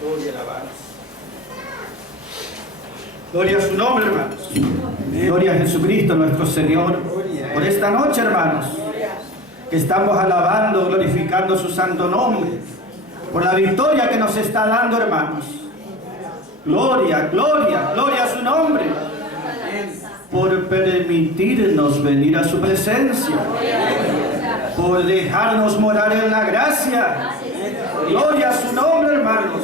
Gloria a alabanza. Gloria a su nombre, hermanos. Gloria a Jesucristo, nuestro Señor. Por esta noche, hermanos, que estamos alabando, glorificando su santo nombre. Por la victoria que nos está dando, hermanos. Gloria, gloria, gloria a su nombre. Por permitirnos venir a su presencia. Por dejarnos morar en la gracia. Gloria a su nombre, hermanos.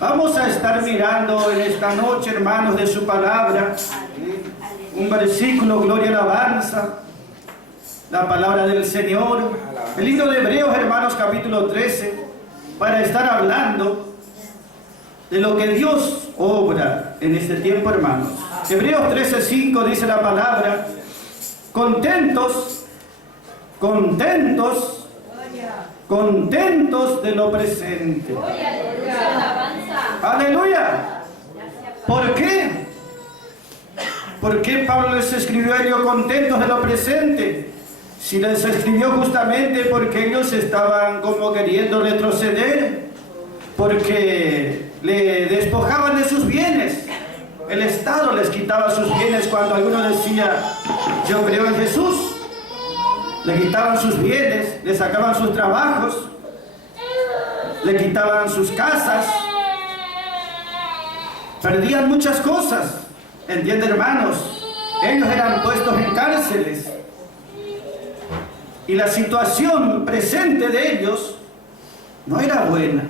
Vamos a estar mirando en esta noche, hermanos, de su palabra. Un versículo, gloria y alabanza. La palabra del Señor. El libro de Hebreos, hermanos, capítulo 13. Para estar hablando de lo que Dios obra en este tiempo, hermanos. Hebreos 13:5 dice la palabra: contentos, contentos, contentos de lo presente. Aleluya. ¿Por qué? ¿Por qué Pablo les escribió a ellos contentos de lo presente? Si les escribió justamente porque ellos estaban como queriendo retroceder, porque le despojaban de sus bienes. El Estado les quitaba sus bienes cuando alguno decía: yo creo en Jesús. Le quitaban sus bienes, le sacaban sus trabajos, le quitaban sus casas, perdían muchas cosas. ¿Entienden, hermanos? Ellos eran puestos en cárceles. Y la situación presente de ellos no era buena.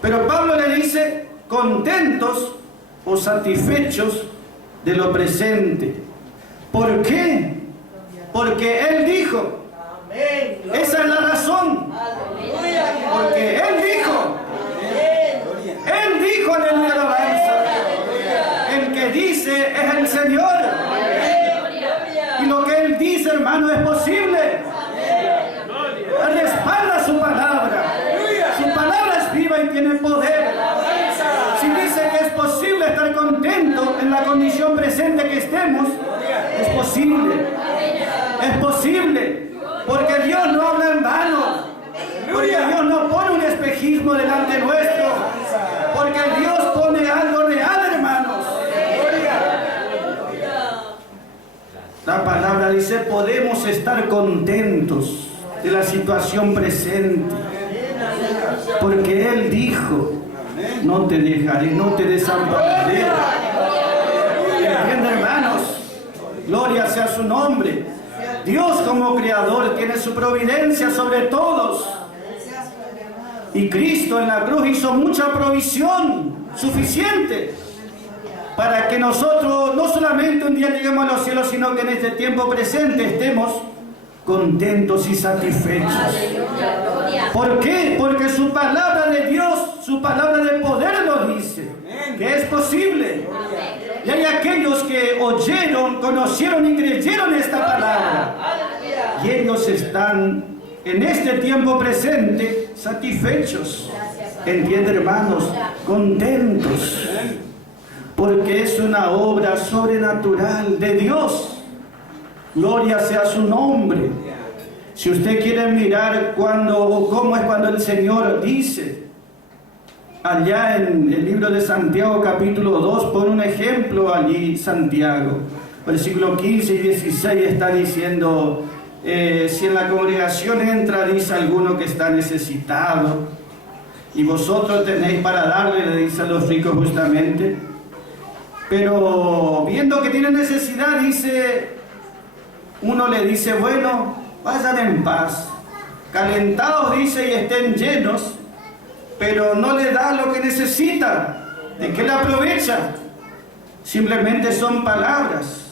Pero Pablo le dice: contentos o satisfechos de lo presente. ¿Por qué? Porque Él dijo. Esa es la razón. Porque Él dijo. Él dijo, aleluya, alabanza. El que dice es el Señor. Y lo que Él dice, hermano, es posible. Él respalda su palabra. Su palabra es viva y tiene poder. Si dice que es posible estar contento en la condición presente que estemos, es posible. Es posible. Porque Dios no habla en vano. Porque Dios no pone un espejismo delante nuestro. Porque Dios pone algo real, hermanos. La palabra dice: podemos estar contentos de la situación presente. Porque Él dijo: no te dejaré, no te desampararé. ¿Entienden, hermanos? Gloria sea su nombre. Dios como creador tiene su providencia sobre todos. Y Cristo en la cruz hizo mucha provisión suficiente para que nosotros no solamente un día lleguemos a los cielos, sino que en este tiempo presente estemos contentos y satisfechos. ¿Por qué? Porque su palabra de Dios, su palabra de poder lo dice, que es posible. Y hay aquellos que oyeron, conocieron y creyeron esta palabra. Y ellos están en este tiempo presente satisfechos. ¿Entienden, hermanos? Contentos. Porque es una obra sobrenatural de Dios. Gloria sea su nombre. Si usted quiere mirar cuándo o cómo es cuando el Señor dice, allá en el libro de Santiago capítulo 2, pone un ejemplo allí Santiago. Versículo 15 y 16 está diciendo: si en la congregación entra, dice alguno que está necesitado, y vosotros tenéis para darle, le dice a los ricos justamente. Pero viendo que tiene necesidad, dice, uno le dice: bueno, vayan en paz, calentados, dice, y estén llenos, pero no le da lo que necesita. ¿De qué le aprovecha? Simplemente son palabras.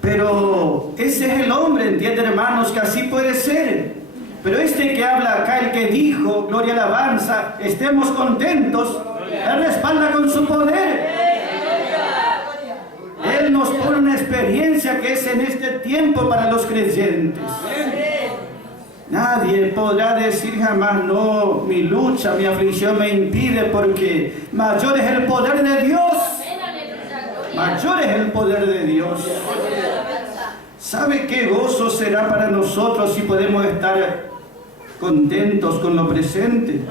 Pero ese es el hombre, ¿entienden, hermanos? Que así puede ser. Pero este que habla acá, el que dijo, gloria y alabanza, estemos contentos, Él respalda con su poder. Él nos pone una experiencia que es en este tiempo para los creyentes. Nadie podrá decir jamás: no, mi lucha, mi aflicción me impide, porque mayor es el poder de Dios. Mayor es el poder de Dios. ¿Sabe qué gozo será para nosotros si podemos estar contentos con lo presente?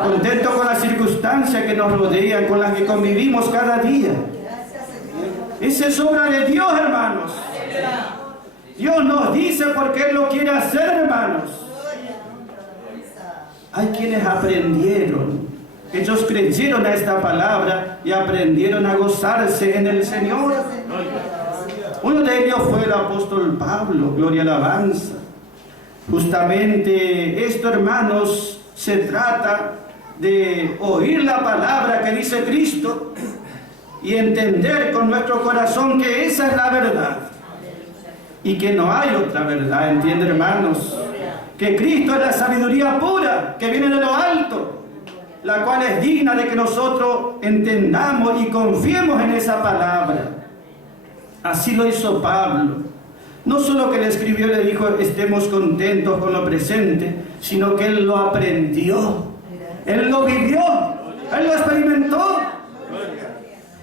Contentos con las circunstancias que nos rodean, con las que convivimos cada día. Esa es obra de Dios, hermanos. Dios nos dice porque Él lo quiere hacer, hermanos. Hay quienes aprendieron, ellos creyeron a esta palabra y aprendieron a gozarse en el Señor. Uno de ellos fue el apóstol Pablo, gloria a la alabanza. Justamente esto, hermanos, se trata de oír la palabra que dice Cristo y entender con nuestro corazón que esa es la verdad y que no hay otra verdad, ¿entiende, hermanos? Que Cristo es la sabiduría pura que viene de lo alto, la cual es digna de que nosotros entendamos y confiemos en esa palabra. Así lo hizo Pablo. No solo que le escribió y le dijo estemos contentos con lo presente, sino que él lo aprendió, él lo vivió, él lo experimentó.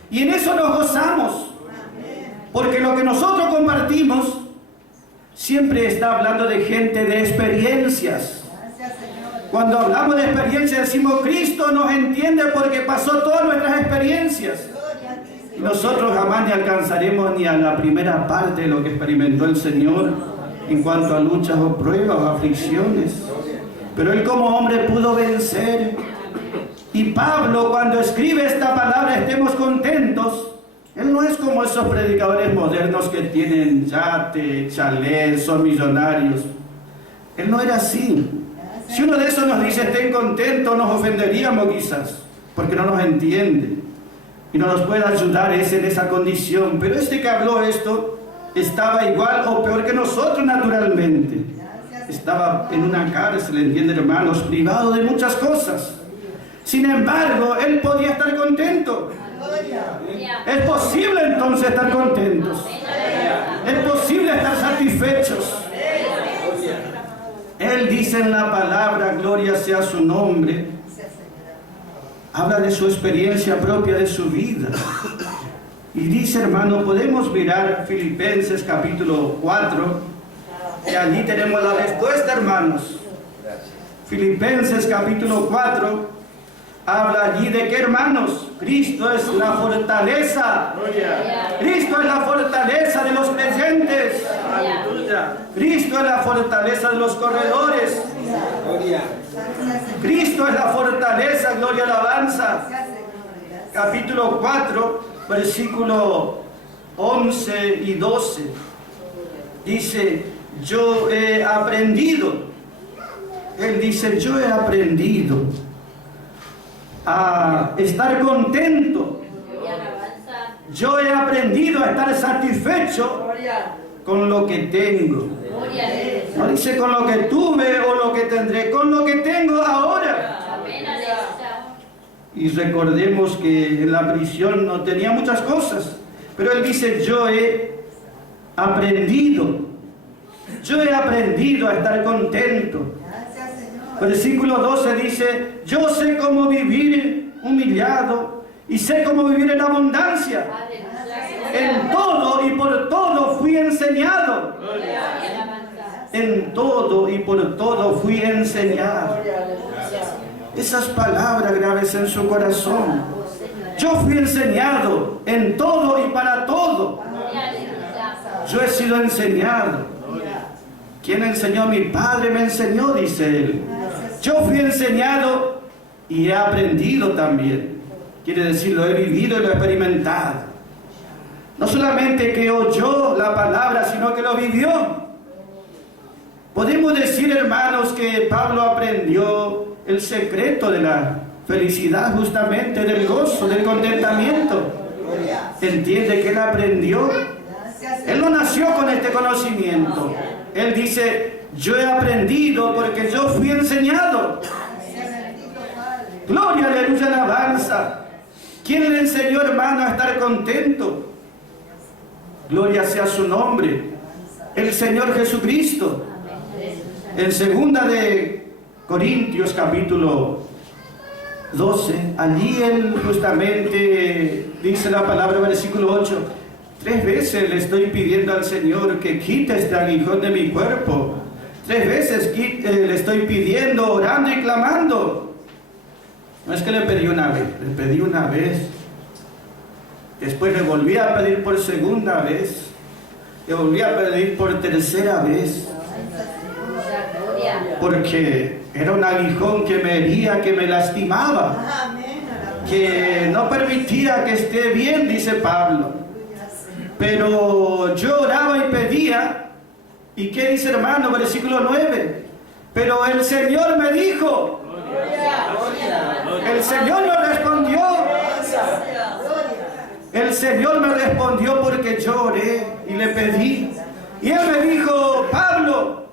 Y en eso nos gozamos, porque lo que nosotros compartimos siempre está hablando de gente de experiencias. Cuando hablamos de experiencias decimos Cristo nos entiende porque pasó todas nuestras experiencias. Y nosotros jamás ni alcanzaremos ni a la primera parte de lo que experimentó el Señor en cuanto a luchas o pruebas o aflicciones. Pero Él como hombre pudo vencer. Y Pablo, cuando escribe esta palabra, estemos contentos, él no es como esos predicadores modernos que tienen yate, chalet, son millonarios. Él no era así. Si uno de esos nos dice estén contentos, nos ofenderíamos quizás, porque no nos entiende y no nos puede ayudar en esa condición. Pero este que habló esto estaba igual o peor que nosotros naturalmente. Estaba en una cárcel, entiende, hermanos, privado de muchas cosas. Sin embargo, él podía estar contento. Es posible entonces estar contentos. Es posible estar satisfechos. Él dice en la palabra, gloria sea su nombre, habla de su experiencia propia de su vida. Y dice, hermano, podemos mirar Filipenses capítulo 4, y allí tenemos la respuesta, hermanos. Filipenses capítulo 4 habla allí de que, hermanos, Cristo es la fortaleza. Cristo es la fortaleza de los creyentes. Cristo es la fortaleza de los corredores. Cristo es la fortaleza, gloria a la alabanza. Capítulo 4, versículo 11 y 12. Dice, yo he aprendido. Él dice, yo he aprendido a estar contento. Yo he aprendido a estar satisfecho con lo que tengo. No dice con lo que tuve o lo que tendré, con lo que tengo ahora. Y recordemos que en la prisión no tenía muchas cosas, pero él dice, yo he aprendido a estar contento. Versículo 12 dice, yo sé cómo vivir humillado y sé cómo vivir en abundancia. En todo y por todo fui enseñado. En todo y por todo fui enseñado. Esas palabras graves en su corazón. Yo fui enseñado en todo y para todo. Yo he sido enseñado. ¿Quién enseñó? Mi Padre me enseñó, dice él. Yo fui enseñado y he aprendido también. Quiere decir, lo he vivido y lo he experimentado. No solamente que oyó la palabra, sino que lo vivió. Podemos decir, hermanos, que Pablo aprendió el secreto de la felicidad, justamente del gozo, del contentamiento. Entiende que él aprendió. Él no nació con este conocimiento. Él dice, yo he aprendido porque yo fui enseñado. Gloria, aleluya, alabanza. ¿Quién le enseñó, hermano, a estar contento? Gloria sea su nombre. El Señor Jesucristo. En 2 de Corintios capítulo 12, allí él justamente dice la palabra, versículo 8, 3 veces le estoy pidiendo al Señor que quite este aguijón de mi cuerpo. 3 veces le estoy pidiendo, orando y clamando. No es que le pedí una vez, le pedí una vez. Después le volví a pedir por segunda vez. Le volví a pedir por tercera vez. Porque era un aguijón que me hería, que me lastimaba, que no permitía que esté bien, dice Pablo. Pero yo oraba y pedía. ¿Y qué dice, hermano? Versículo 9. Pero el Señor me dijo. El Señor me respondió. El Señor me respondió porque yo oré y le pedí. Y Él me dijo: Pablo,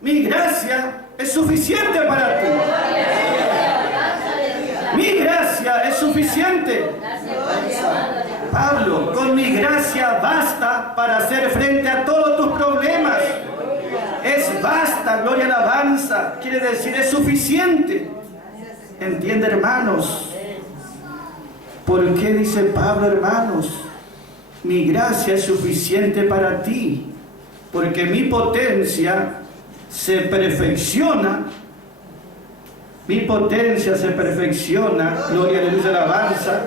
mi gracia es suficiente para ti. Mi gracia es suficiente. Pablo, con mi gracia basta para hacer frente a todos tus problemas. Es basta, gloria, alabanza. Quiere decir, es suficiente. ¿Entiende, hermanos? ¿Por qué dice Pablo, hermanos? Mi gracia es suficiente para ti. Porque mi potencia se perfecciona. Mi potencia se perfecciona, gloria, aleluya, alabanza,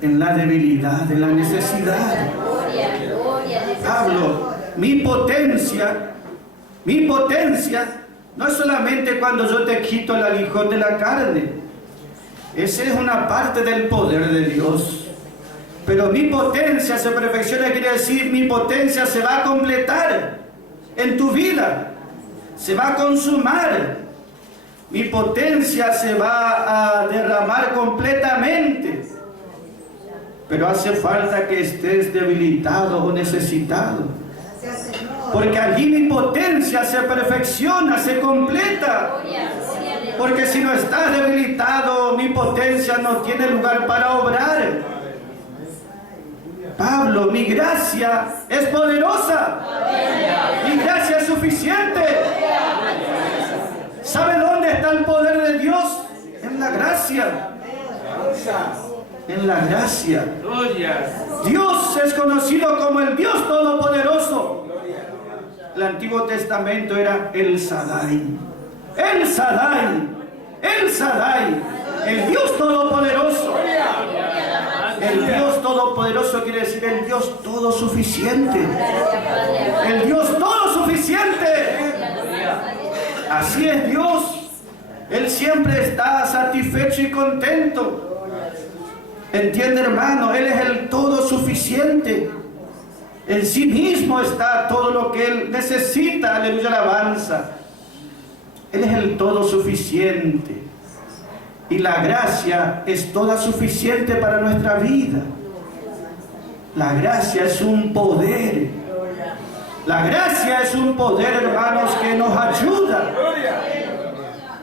en la debilidad, en la necesidad. Pablo, mi potencia no es solamente cuando yo te quito el aguijón de la carne. Esa es una parte del poder de Dios. Pero mi potencia se perfecciona, quiere decir, mi potencia se va a completar en tu vida, se va a consumar. Mi potencia se va a derramar completamente. Pero hace falta que estés debilitado o necesitado. Porque allí mi potencia se perfecciona, se completa. Porque si no estás debilitado, mi potencia no tiene lugar para obrar. Pablo, mi gracia es poderosa. Mi gracia es suficiente. ¿Sabe dónde está el poder de Dios? En la gracia. En la gracia. Dios es conocido como el Dios Todopoderoso. El Antiguo Testamento era El Shaddai. El Shaddai. El Shaddai. El Dios Todopoderoso. El Dios Todopoderoso quiere decir el Dios todo suficiente. El Dios todo suficiente. Así es Dios. Él siempre está satisfecho y contento. ¿Entiende, hermano? Él es el todo suficiente. En sí mismo está todo lo que Él necesita. Aleluya, alabanza. Él es el todo suficiente. Y la gracia es toda suficiente para nuestra vida. La gracia es un poder. La gracia es un poder, hermanos, que nos ayuda,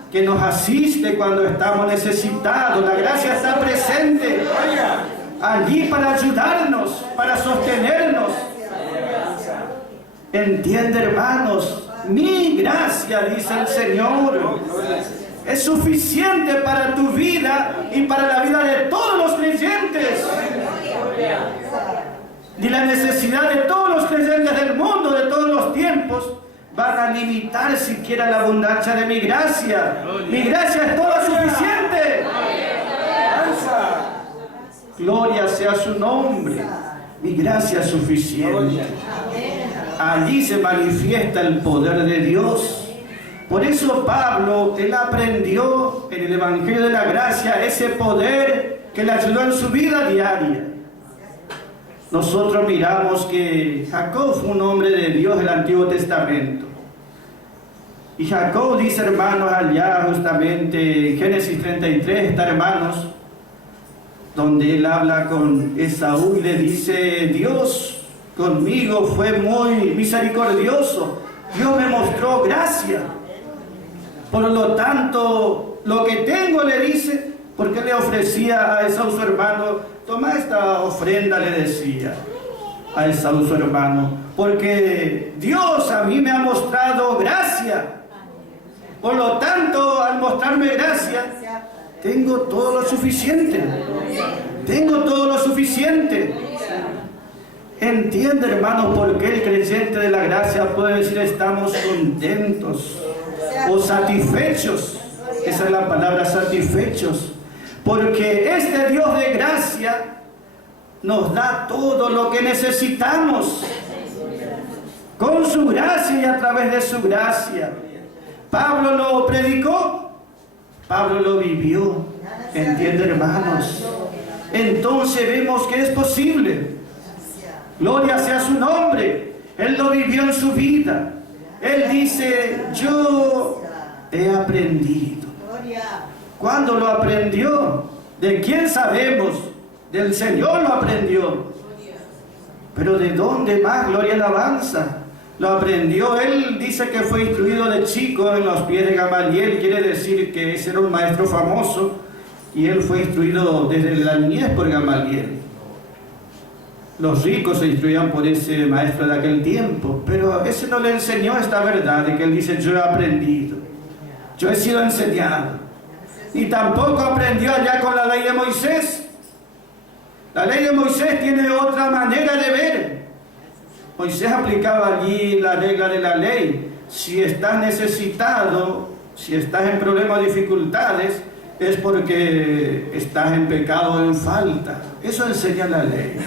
que nos asiste cuando estamos necesitados. La gracia está presente allí para ayudarnos, para sostenernos. ¿Entiende, hermanos? Mi gracia, dice el Señor, es suficiente para tu vida y para la vida de todos los creyentes. Ni la necesidad de todos los creyentes del mundo, de todos los tiempos, van a limitar siquiera la abundancia de mi gracia. Mi gracia es toda suficiente. Gloria sea su nombre. Mi gracia es suficiente. Allí se manifiesta el poder de Dios. Por eso Pablo, él aprendió en el Evangelio de la Gracia ese poder que le ayudó en su vida diaria. Nosotros miramos que Jacob fue un hombre de Dios del Antiguo Testamento. Y Jacob dice, hermanos, allá justamente en Génesis 33, está, hermanos, donde él habla con Esaú y le dice: Dios conmigo fue muy misericordioso. Dios me mostró gracia. Por lo tanto, lo que tengo, le dice, porque le ofrecía a Esaú su hermano, toma esta ofrenda, le decía a Esaú su hermano, porque Dios a mí me ha mostrado gracia. Por lo tanto, al mostrarme gracia, tengo todo lo suficiente. Tengo todo lo suficiente. Entiende, hermano, por qué el creyente de la gracia puede decir estamos contentos o satisfechos. Esa es la palabra, satisfechos. Porque este Dios de gracia nos da todo lo que necesitamos. Con su gracia y a través de su gracia. Pablo lo predicó, Pablo lo vivió. ¿Entiende, hermanos? Entonces vemos que es posible. Gloria sea su nombre. Él lo vivió en su vida. Él dice, yo he aprendido. ¿Cuándo lo aprendió? ¿De quién sabemos? Del Señor lo aprendió. Pero ¿de dónde más? Gloria y alabanza. Lo aprendió. Él dice que fue instruido de chico en los pies de Gamaliel. Quiere decir que ese era un maestro famoso. Y él fue instruido desde la niñez por Gamaliel. Los ricos se instruían por ese maestro de aquel tiempo. Pero ese no le enseñó esta verdad de que él dice, yo he aprendido. Yo he sido enseñado. Y tampoco aprendió allá con la ley de Moisés. La ley de Moisés tiene otra manera de ver. Moisés aplicaba allí la regla de la ley. Si estás necesitado, si estás en problemas o dificultades, es porque estás en pecado o en falta. Eso enseña la ley.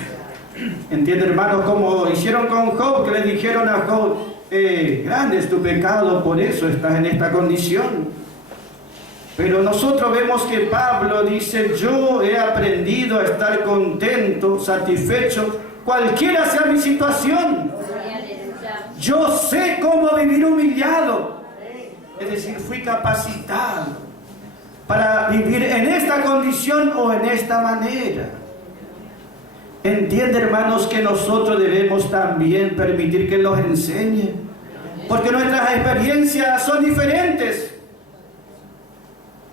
¿Entiende, hermanos? Como hicieron con Job, que le dijeron a Job, grande es tu pecado, por eso estás en esta condición. Pero nosotros vemos que Pablo dice, yo he aprendido a estar contento, satisfecho, cualquiera sea mi situación. Yo sé cómo vivir humillado. Es decir, fui capacitado para vivir en esta condición o en esta manera. Entiende, hermanos, que nosotros debemos también permitir que nos enseñe. Porque nuestras experiencias son diferentes.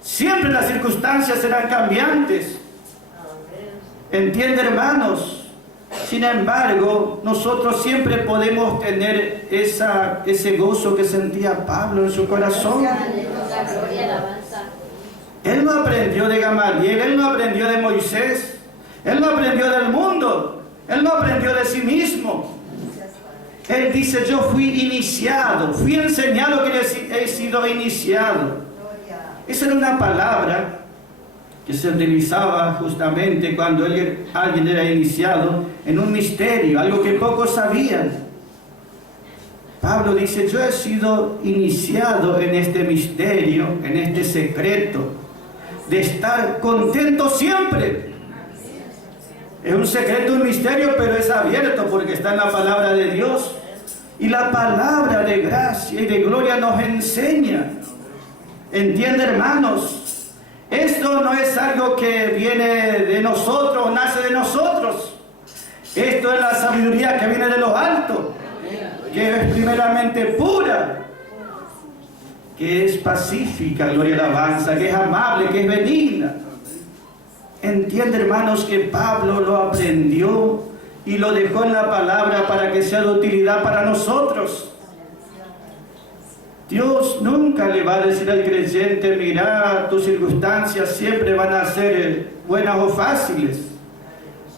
Siempre las circunstancias serán cambiantes. Entiende, hermanos. Sin embargo, nosotros siempre podemos tener ese gozo que sentía Pablo en su corazón. Él no aprendió de Gamaliel, él no aprendió de Moisés, él no aprendió del mundo, él no aprendió de sí mismo. Él dice, yo fui iniciado, fui enseñado que he sido iniciado. Esa era una palabra que se utilizaba justamente cuando alguien era iniciado en un misterio, algo que pocos sabían. Pablo dice, yo he sido iniciado en este misterio, en este secreto, de estar contento siempre. Es un secreto, un misterio, pero es abierto porque está en la palabra de Dios. Y la palabra de gracia y de gloria nos enseña. ¿Entiende, hermanos? Esto no es algo que viene de nosotros o nace de nosotros. Esto es la sabiduría que viene de lo alto, que es primeramente pura, que es pacífica, gloria y alabanza, que es amable, que es benigna. Entiende, hermanos, que Pablo lo aprendió y lo dejó en la palabra para que sea de utilidad para nosotros. Dios nunca le va a decir al creyente, mira, tus circunstancias siempre van a ser buenas o fáciles.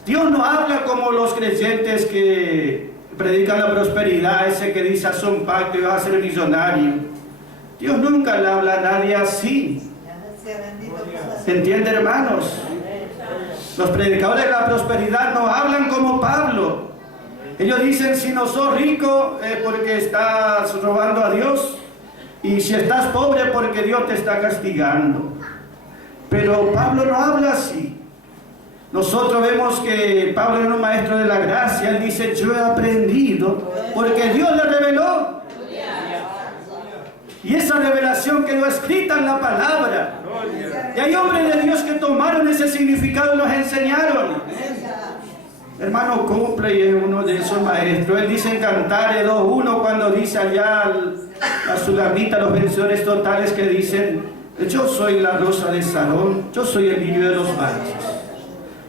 Dios no habla como los creyentes que predican la prosperidad, ese que dice, haz un pacto y vas a ser millonario. Dios nunca le habla a nadie así. ¿Entiende, hermanos? Los predicadores de la prosperidad no hablan como Pablo. Ellos dicen, si no sos rico porque estás robando a Dios, y si estás pobre porque Dios te está castigando. Pero Pablo no habla así. Nosotros vemos que Pablo era un maestro de la gracia. Él dice, yo he aprendido porque Dios le reveló. Y esa revelación quedó escrita en la palabra. Y hay hombres de Dios que tomaron ese significado y nos enseñaron. Hermano Copley es uno de esos maestros. Él dice en Cantares 2:1, cuando dice allá a Sulamita, los vencedores totales, que dicen, yo soy la rosa de Sarón, yo soy el lirio de los valles.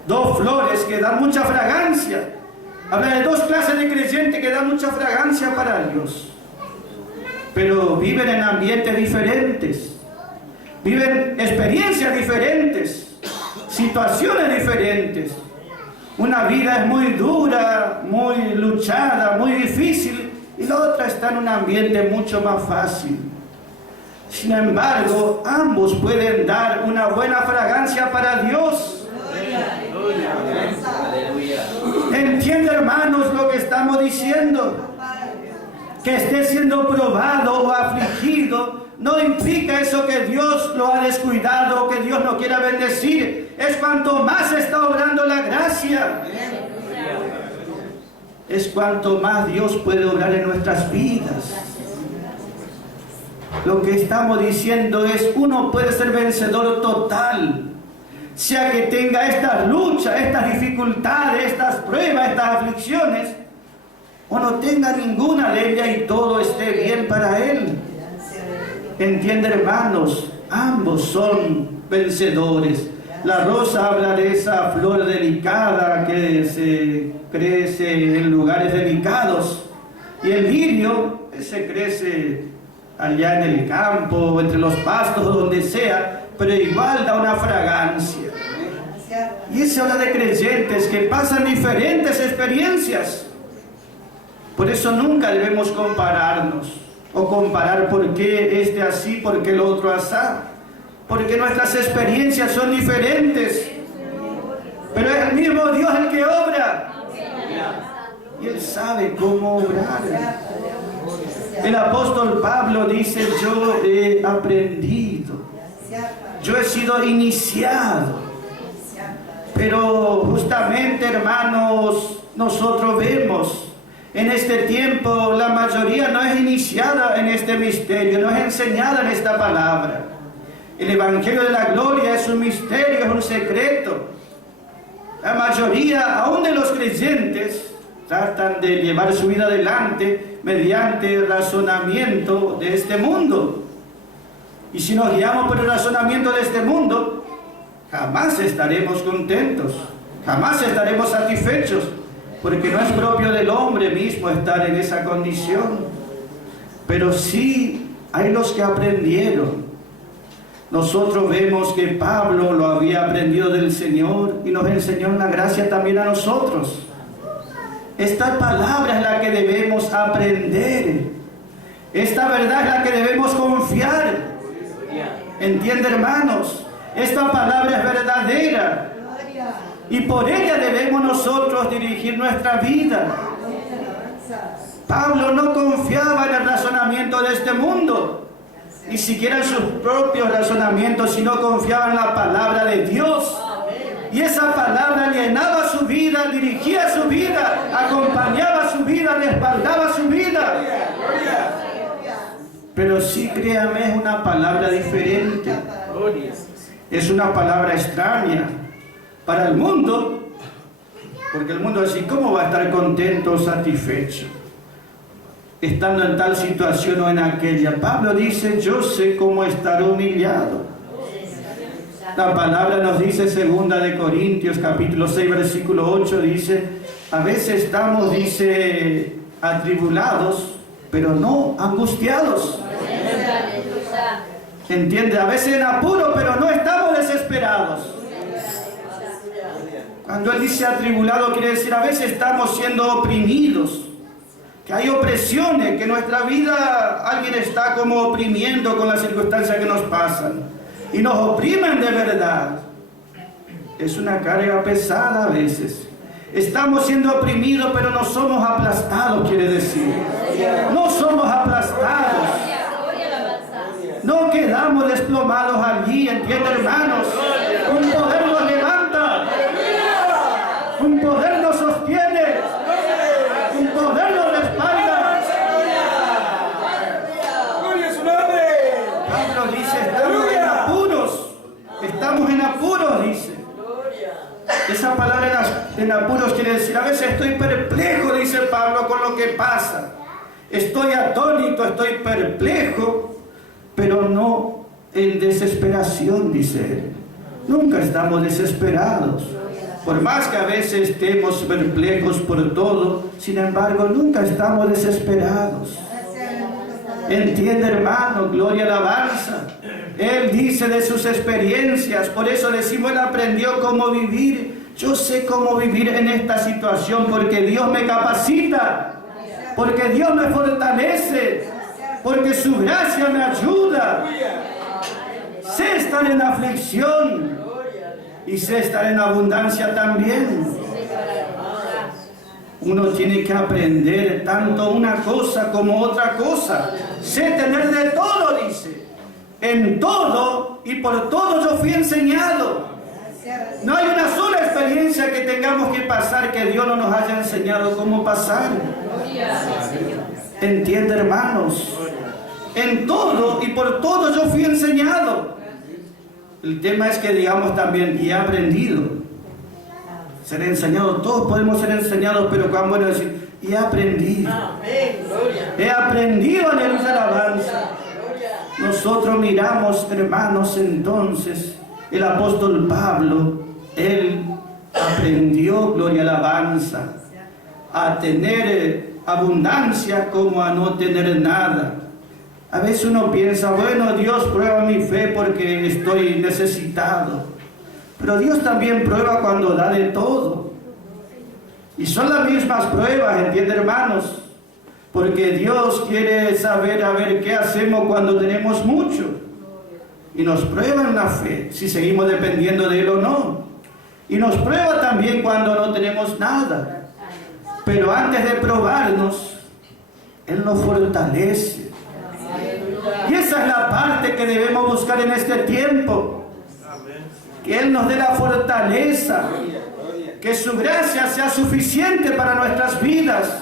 Dos flores que dan mucha fragancia. Habla de dos clases de creyentes que dan mucha fragancia para Dios. Pero viven en ambientes diferentes. Viven experiencias diferentes. Situaciones diferentes. Una vida es muy dura, muy luchada, muy difícil, y la otra está en un ambiente mucho más fácil. Sin embargo, ambos pueden dar una buena fragancia para Dios. ¿Entiende, hermanos, lo que estamos diciendo? Que esté siendo probado o afligido no implica eso que Dios lo ha descuidado, que Dios no quiera bendecir. Es cuanto más está obrando la gracia, es cuanto más Dios puede obrar en nuestras vidas. Lo que estamos diciendo es, uno puede ser vencedor total, sea que tenga estas luchas, estas dificultades, estas pruebas, estas aflicciones, o no tenga ninguna de ellas y todo esté bien para él. ¿Entiende, hermanos? Ambos son vencedores. La rosa habla de esa flor delicada que se crece en lugares delicados, y el lirio se crece allá en el campo, entre los pastos, donde sea, pero igual da una fragancia. Y se habla de creyentes que pasan diferentes experiencias. Por eso nunca debemos compararnos o comparar por qué este así, por qué el otro asá, porque nuestras experiencias son diferentes, pero es el mismo Dios el que obra y Él sabe cómo obrar. El apóstol Pablo dice: yo he aprendido, yo he sido iniciado. Pero justamente, hermanos, nosotros vemos en este tiempo la mayoría no es iniciada en este misterio, no es enseñada en esta palabra. El Evangelio de la Gloria es un misterio, es un secreto. La mayoría, aún de los creyentes, tratan de llevar su vida adelante mediante el razonamiento de este mundo. Y si nos guiamos por el razonamiento de este mundo, jamás estaremos contentos, jamás estaremos satisfechos, porque no es propio del hombre mismo estar en esa condición. Pero sí hay los que aprendieron. Nosotros vemos que Pablo lo había aprendido del Señor y nos enseñó una gracia también a nosotros. Esta palabra es la que debemos aprender. Esta verdad es la que debemos confiar. ¿Entiende, hermanos? Esta palabra es verdadera. Y por ella debemos nosotros dirigir nuestra vida. Pablo no confiaba en el razonamiento de este mundo, ni siquiera en sus propios razonamientos, sino confiaba en la palabra de Dios. Y esa palabra llenaba su vida, dirigía su vida, acompañaba su vida, respaldaba su vida. Pero sí, créame, es una palabra diferente. Es una palabra extraña para el mundo, porque el mundo así, ¿cómo va a estar contento o satisfecho estando en tal situación o en aquella? Pablo dice: yo sé cómo estar humillado. La palabra nos dice, 2 de Corintios capítulo 6 versículo 8, dice: a veces estamos, dice, atribulados, pero no angustiados. ¿Entiende? A veces en apuro, pero no estamos desesperados. Cuando él dice atribulado, quiere decir a veces estamos siendo oprimidos, que hay opresiones, que en nuestra vida alguien está como oprimiendo con las circunstancias que nos pasan, y nos oprimen de verdad. Es una carga pesada a veces. Estamos siendo oprimidos, pero no somos aplastados, quiere decir. No somos aplastados. No quedamos desplomados allí, ¿entiende, hermanos? Un poder nos levanta. Un poder nos sostiene. Un poder nos respalda. Pablo dice: estamos en apuros. Estamos en apuros, dice. Esa palabra en apuros quiere decir, a veces estoy perplejo, dice Pablo, con lo que pasa. Estoy atónito, estoy perplejo, pero no en desesperación, dice él. Nunca estamos desesperados. Por más que a veces estemos perplejos por todo, sin embargo, nunca estamos desesperados. ¿Entiende, hermano? Gloria, alabanza. Él dice de sus experiencias, por eso decimos, él aprendió cómo vivir. Yo sé cómo vivir en esta situación porque Dios me capacita, porque Dios me fortalece, porque su gracia me ayuda. Sé estar en aflicción y sé estar en abundancia también. Uno tiene que aprender tanto una cosa como otra cosa. Sé tener de todo, dice. En todo y por todo yo fui enseñado. No hay una sola experiencia que tengamos que pasar que Dios no nos haya enseñado cómo pasar. ¿Entiende, hermanos? En todo y por todo yo fui enseñado. El tema es que digamos también, y he aprendido. Ser enseñado, todos podemos ser enseñados, pero cuán bueno decir, y he aprendido. He aprendido, aleluya, alabanza. Nosotros miramos, hermanos, entonces, el apóstol Pablo, él aprendió, gloria, alabanza, a tener abundancia como a no tener nada. A veces uno piensa, bueno, Dios prueba mi fe porque estoy necesitado. Pero Dios también prueba cuando da de todo. Y son las mismas pruebas, ¿entiende, hermanos? Porque Dios quiere saber, a ver, qué hacemos cuando tenemos mucho. Y nos prueba en la fe, si seguimos dependiendo de Él o no. Y nos prueba también cuando no tenemos nada. Pero antes de probarnos, Él nos fortalece. Y esa es la parte que debemos buscar en este tiempo. Que Él nos dé la fortaleza. Que su gracia sea suficiente para nuestras vidas.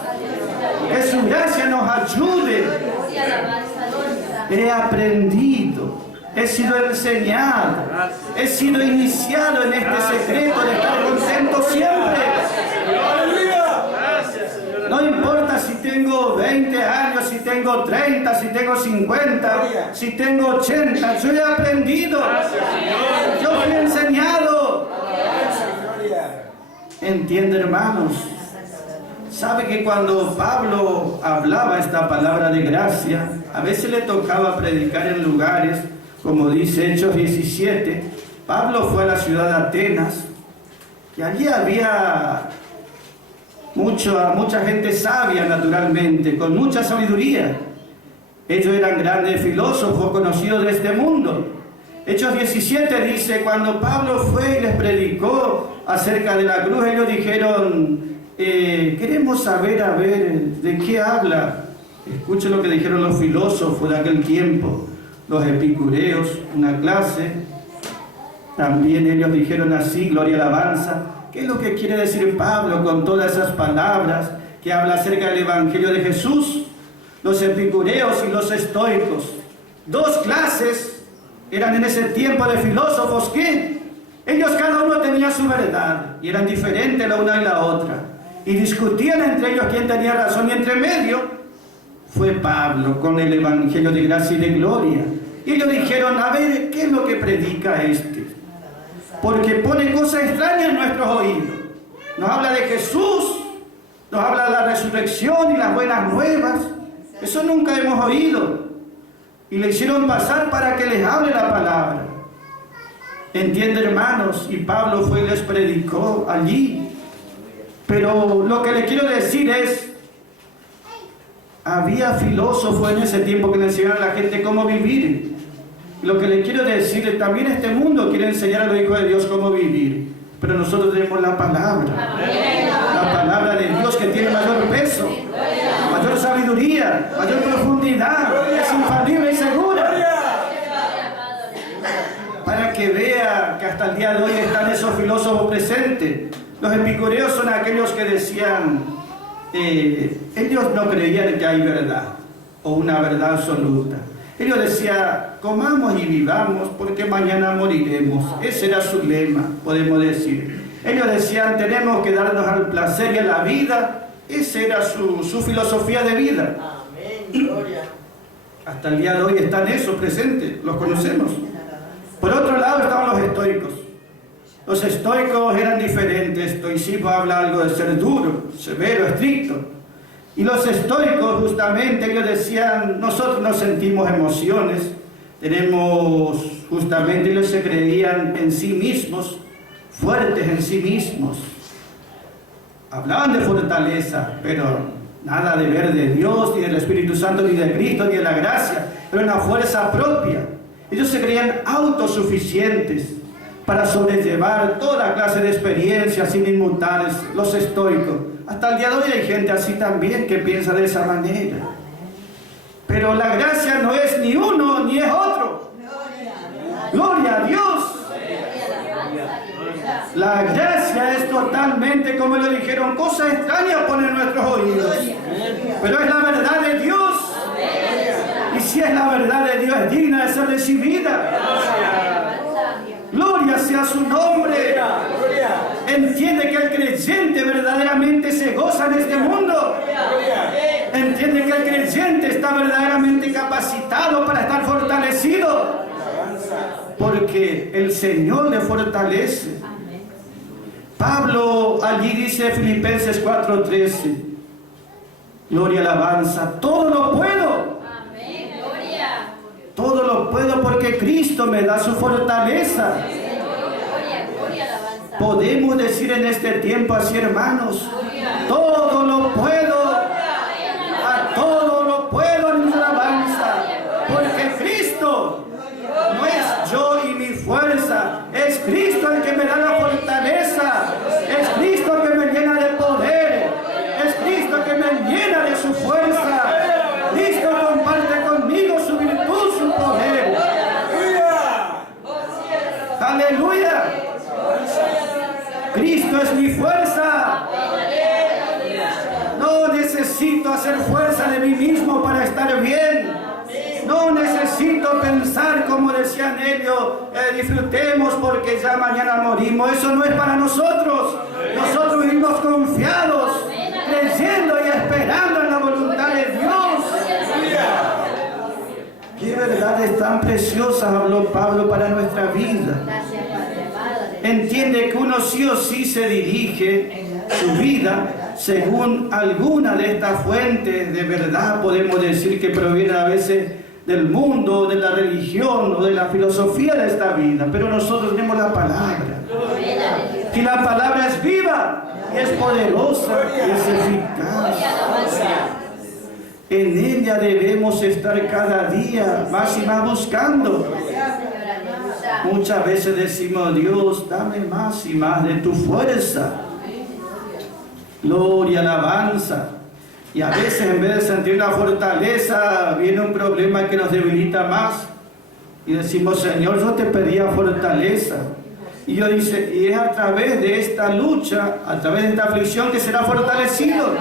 Que su gracia nos ayude. He aprendido, he sido enseñado, he sido iniciado en este secreto de estar contento siempre. No importa si tengo 20 años, si tengo 30, si tengo 50, si tengo 80, yo he aprendido, yo fui enseñado. ¿Entiende, hermanos? ¿Sabe que cuando Pablo hablaba esta palabra de gracia, a veces le tocaba predicar en lugares, como dice Hechos 17, Pablo fue a la ciudad de Atenas, y allí había mucha gente sabia, naturalmente, con mucha sabiduría. Ellos eran grandes filósofos conocidos de este mundo. Hechos 17 dice, cuando Pablo fue y les predicó acerca de la cruz, ellos dijeron, queremos saber, a ver, ¿de qué habla? Escuchen lo que dijeron los filósofos de aquel tiempo, los epicureos, una clase. También ellos dijeron así, gloria y alabanza. ¿Qué es lo que quiere decir Pablo con todas esas palabras que habla acerca del Evangelio de Jesús? Los epicureos y los estoicos. Dos clases eran en ese tiempo de filósofos que ellos cada uno tenía su verdad y eran diferentes la una y la otra. Y discutían entre ellos quién tenía razón, y entre medio fue Pablo con el Evangelio de gracia y de gloria. Y ellos dijeron, a ver, ¿qué es lo que predica este? Porque pone cosas extrañas en nuestros oídos. Nos habla de Jesús, nos habla de la resurrección y las buenas nuevas. Eso nunca hemos oído. Y le hicieron pasar para que les hable la palabra. ¿Entiende, hermanos? Y Pablo fue y les predicó allí. Pero lo que le quiero decir es, había filósofos en ese tiempo que le enseñaban a la gente cómo vivir. Lo que le quiero decir es, también este mundo quiere enseñar a los hijos de Dios cómo vivir. Pero nosotros tenemos la palabra. La palabra de Dios que tiene mayor peso, mayor sabiduría, mayor profundidad. Es infalible y segura. Para que vea que hasta el día de hoy están esos filósofos presentes. Los epicureos son aquellos que decían, ellos no creían que hay verdad o una verdad absoluta. Ellos decían, comamos y vivamos porque mañana moriremos. Ese era su lema, podemos decir. Ellos decían, tenemos que darnos al placer y a la vida. Esa era su filosofía de vida. Amén, gloria. Hasta el día de hoy están esos presentes, los conocemos. Por otro lado estaban los estoicos. Los estoicos eran diferentes. Estoicismo habla algo de ser duro, severo, estricto. Y los estoicos, justamente, ellos decían, nosotros no sentimos emociones, tenemos, justamente, ellos se creían en sí mismos fuertes en sí mismos. Hablaban de fortaleza, pero nada de ver de Dios, ni del Espíritu Santo, ni de Cristo, ni de la gracia, pero una fuerza propia. Ellos se creían autosuficientes para sobrellevar toda clase de experiencias sin inmutables, los estoicos. Hasta el día de hoy hay gente así también que piensa de esa manera. Pero la gracia no es ni uno ni es otro. Gloria a Dios. La gracia es totalmente, como lo dijeron, cosa extraña poner nuestros oídos. Pero es la verdad de Dios. Y si es la verdad de Dios, es digna de ser recibida. Gloria sea su nombre. Entiende que el creyente verdaderamente se goza en este mundo. Entiende que el creyente está verdaderamente capacitado para estar fortalecido. Porque el Señor le fortalece. Pablo allí dice, Filipenses 4:13, gloria, alabanza, todo lo puedo. Amén, gloria. Todo lo puedo porque Cristo me da su fortaleza. Gloria, alabanza. Podemos decir en este tiempo así, hermanos, todo lo puedo, a todo lo puedo en mi alabanza, porque Cristo no es yo y mi fuerza, es Cristo el que me da la fortaleza, es Cristo que me llena de poder, es Cristo que me llena de su fuerza. Cristo comparte conmigo su virtud, su poder. Aleluya. Cristo es mi fuerza. No necesito hacer fuerza de mí mismo para estar bien. No necesito pensar, como decían ellos, disfrutemos porque ya mañana morimos. Eso no es para nosotros. Nosotros vivimos confiados, creyendo y esperando en la voluntad de Dios. Qué verdades tan preciosas habló Pablo para nuestra vida. Entiende que uno sí o sí se dirige su vida según alguna de estas fuentes de verdad, podemos decir que provienen a veces del mundo, de la religión o de la filosofía de esta vida, pero nosotros tenemos la palabra. Y la palabra es viva, y es poderosa, y es eficaz. En ella debemos estar cada día más y más buscando. Muchas veces decimos, Dios, dame más y más de tu fuerza. Gloria, alabanza. Y a veces en vez de sentir la fortaleza, viene un problema que nos debilita más. Y decimos, Señor, yo te pedía fortaleza. Y Dios dice, y es a través de esta lucha, a través de esta aflicción que será fortalecido.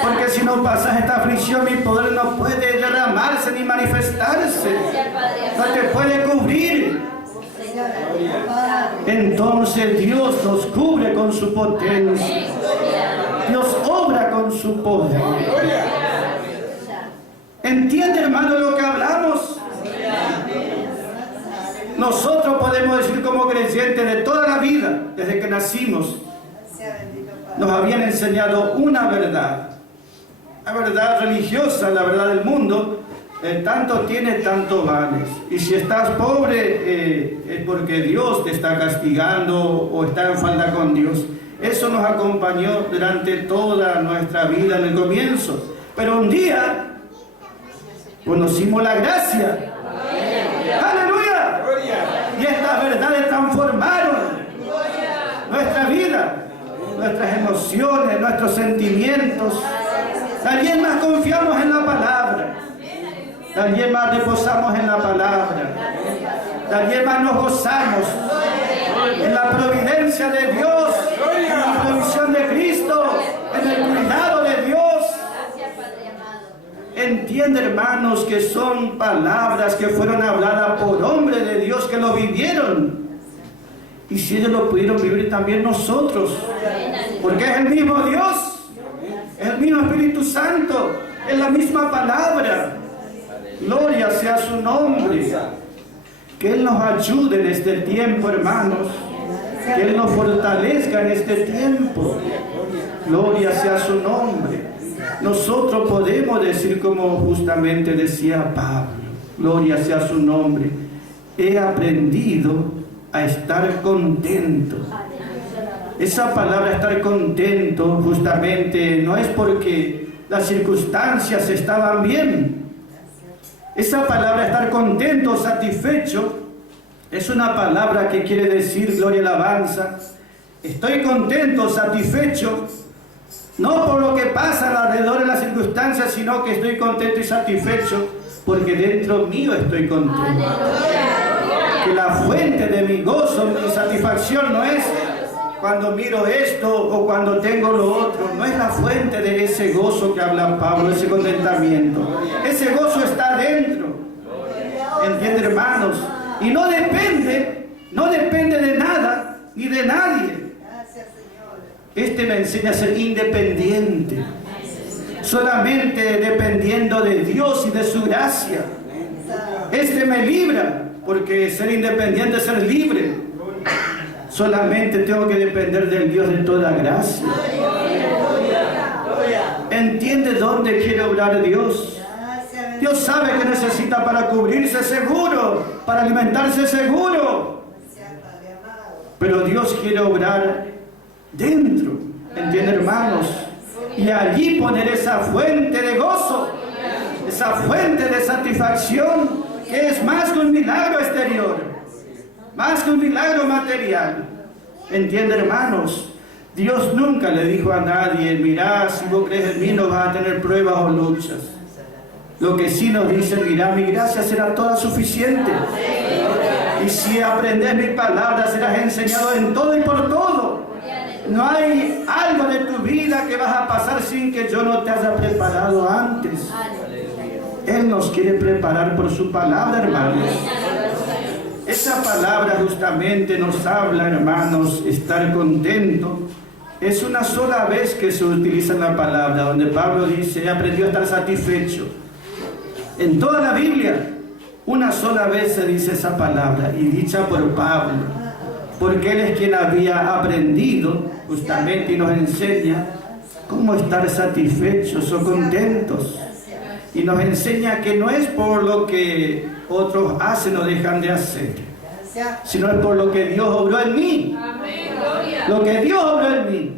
Porque si no pasas esta aflicción, mi poder no puede derramarse ni manifestarse. No te puede cubrir. Entonces Dios nos cubre con su potencia. Dios obra con su poder. ¿Entiende, hermano, lo que hablamos? Nosotros podemos decir como creyentes de toda la vida, desde que nacimos, nos habían enseñado una verdad. La verdad religiosa, la verdad del mundo, tanto tiene, tanto vales. Y si estás pobre, es porque Dios te está castigando o está en falta con Dios. Eso nos acompañó durante toda nuestra vida en el comienzo. Pero un día conocimos la gracia. ¡Aleluya! Y estas verdades transformaron nuestra vida, nuestras emociones, nuestros sentimientos. También más confiamos en la palabra. También más reposamos en la palabra. También más nos gozamos en la providencia de Dios, en la provisión de Cristo, en el cuidado de Dios. Entiende, hermanos, que son palabras que fueron habladas por hombres de Dios que lo vivieron. Y si ellos lo pudieron vivir, también nosotros. Porque es el mismo Dios, es el mismo Espíritu Santo, es la misma palabra. Gloria sea su nombre. Que Él nos ayude en este tiempo, hermanos. Que Él nos fortalezca en este tiempo. Gloria sea su nombre. Nosotros podemos decir como justamente decía Pablo. Gloria sea su nombre. He aprendido a estar contento. Esa palabra estar contento justamente no es porque las circunstancias estaban bien. Esa palabra estar contento, satisfecho, es una palabra que quiere decir, gloria y alabanza, estoy contento, satisfecho, no por lo que pasa alrededor de las circunstancias, sino que estoy contento y satisfecho porque dentro mío estoy contento. Que la fuente de mi gozo, mi satisfacción no es cuando miro esto o cuando tengo lo otro, no es la fuente de ese gozo que habla Pablo, ese contentamiento. Ese gozo está dentro. ¿Entienden, hermanos? Y no depende de nada ni de nadie. Este me enseña a ser independiente, solamente dependiendo de Dios y de su gracia. Este me libra, porque ser independiente es ser libre. Solamente tengo que depender del Dios de toda gracia. ¿Entiende dónde quiere obrar Dios? Dios sabe que necesita para cubrirse seguro, para alimentarse seguro. Pero Dios quiere obrar dentro, ¿entienden, hermanos? Y allí poner esa fuente de gozo, esa fuente de satisfacción, que es más que un milagro exterior, más que un milagro material. ¿Entienden, hermanos? Dios nunca le dijo a nadie, mirá, si vos crees en mí no vas a tener pruebas o luchas. Lo que sí nos dice, mirá, mi gracia será toda suficiente. Y si aprendes mi palabra, serás enseñado en todo y por todo. No hay algo de tu vida que vas a pasar sin que yo no te haya preparado antes. Él nos quiere preparar por su palabra, hermanos. Esa palabra justamente nos habla, hermanos, estar contento. Es una sola vez que se utiliza la palabra, donde Pablo dice, he aprendido a estar satisfecho. En toda la Biblia, una sola vez se dice esa palabra, y dicha por Pablo, porque él es quien había aprendido justamente y nos enseña cómo estar satisfechos o contentos. Y nos enseña que no es por lo que otros hacen o dejan de hacer, sino es por lo que Dios obró en mí. Lo que Dios obró en mí.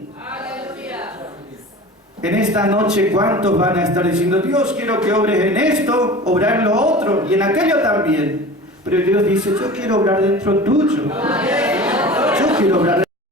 En esta noche, ¿cuántos van a estar diciendo, Dios, quiero que obres en esto, obrar en lo otro y en aquello también? Pero Dios dice, yo quiero obrar dentro tuyo. Yo quiero obrar